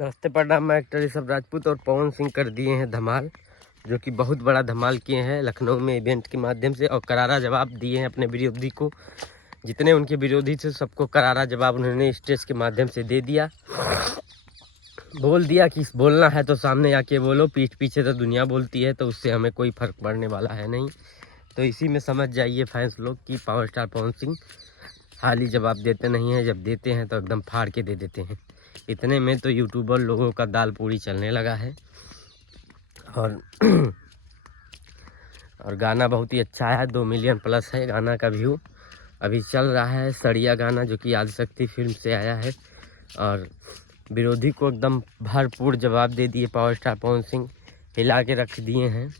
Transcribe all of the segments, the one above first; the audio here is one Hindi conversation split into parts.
नमस्ते प्रणाम। मैं एक्टर ऋषभ राजपूत और पवन सिंह कर दिए हैं धमाल, जो कि बहुत बड़ा धमाल किए हैं लखनऊ में इवेंट के माध्यम से, और करारा जवाब दिए हैं अपने विरोधी को। जितने उनके विरोधी थे सबको करारा जवाब उन्होंने स्टेज के माध्यम से दे दिया। बोल दिया कि बोलना है तो सामने आके बोलो, पीठ पीछे तो दुनिया बोलती है, तो उससे हमें कोई फर्क पड़ने वाला है नहीं। तो इसी में समझ जाइए फैंस लोग कि पावर स्टार पवन सिंह हाल ही जवाब देते नहीं हैं, जब देते हैं तो एकदम फाड़ के दे देते हैं। इतने में तो यूट्यूबर लोगों का दाल पूरी चलने लगा है। और और गाना बहुत ही अच्छा है, 2 मिलियन प्लस है गाना का व्यू अभी चल रहा है। सड़िया गाना जो कि आदिशक्ति फिल्म से आया है, और विरोधी को एकदम भरपूर जवाब दे दिए पावर स्टार पवन सिंह, हिला के रख दिए हैं।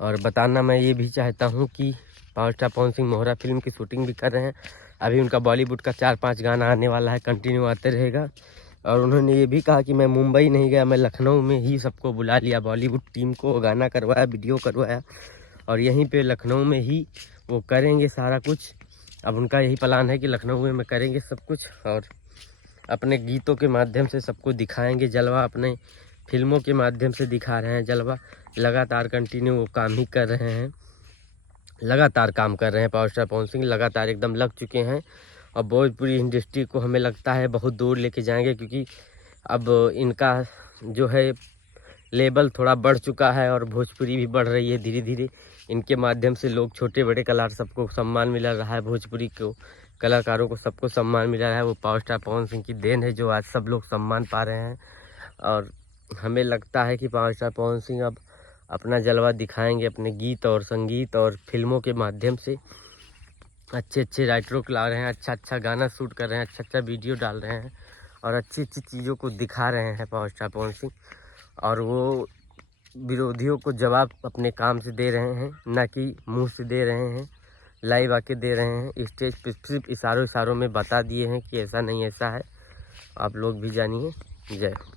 और बताना मैं ये भी चाहता हूँ कि पावर स्टार पवन सिंह मोहरा फिल्म की शूटिंग भी कर रहे हैं। अभी उनका बॉलीवुड का 4-5 गाना आने वाला है, कंटिन्यू आते रहेगा। और उन्होंने ये भी कहा कि मैं मुंबई नहीं गया, मैं लखनऊ में ही सबको बुला लिया, बॉलीवुड टीम को गाना करवाया, वीडियो करवाया, और यहीं पे लखनऊ में ही वो करेंगे सारा कुछ। अब उनका यही प्लान है कि लखनऊ में करेंगे सब कुछ, और अपने गीतों के माध्यम से सबको दिखाएंगे जलवा, अपने फिल्मों के माध्यम से दिखा रहे हैं जलवा। लगातार कंटिन्यू वो काम ही कर रहे हैं, लगातार काम कर रहे हैं पावर स्टार पवन सिंह, लगातार एकदम लग चुके हैं। और भोजपुरी इंडस्ट्री को हमें लगता है बहुत दूर लेके जाएंगे, क्योंकि अब इनका जो है लेवल थोड़ा बढ़ चुका है, और भोजपुरी भी बढ़ रही है धीरे धीरे। इनके माध्यम से लोग, छोटे बड़े कलाकार, सबको सम्मान मिल रहा है, भोजपुरी को कलाकारों को सबको सम्मान मिल रहा है। वो पावर स्टार पवन सिंह की देन है जो आज सब लोग सम्मान पा रहे हैं। और हमें लगता है कि पावर स्टार पवन सिंह अब अपना जलवा दिखाएंगे अपने गीत और संगीत और फिल्मों के माध्यम से। अच्छे अच्छे राइटरों को ला रहे हैं, अच्छा अच्छा गाना शूट कर रहे हैं, अच्छा अच्छा वीडियो डाल रहे हैं, और अच्छी अच्छी चीज़ों को दिखा रहे हैं पावर स्टार पवन सिंह। और वो विरोधियों को जवाब अपने काम से दे रहे हैं, ना कि मुंह से दे रहे हैं, लाइव आके दे रहे हैं। स्टेज पे सिर्फ इशारों इशारों में बता दिए हैं कि ऐसा नहीं ऐसा है। आप लोग भी जानिए। जय हो।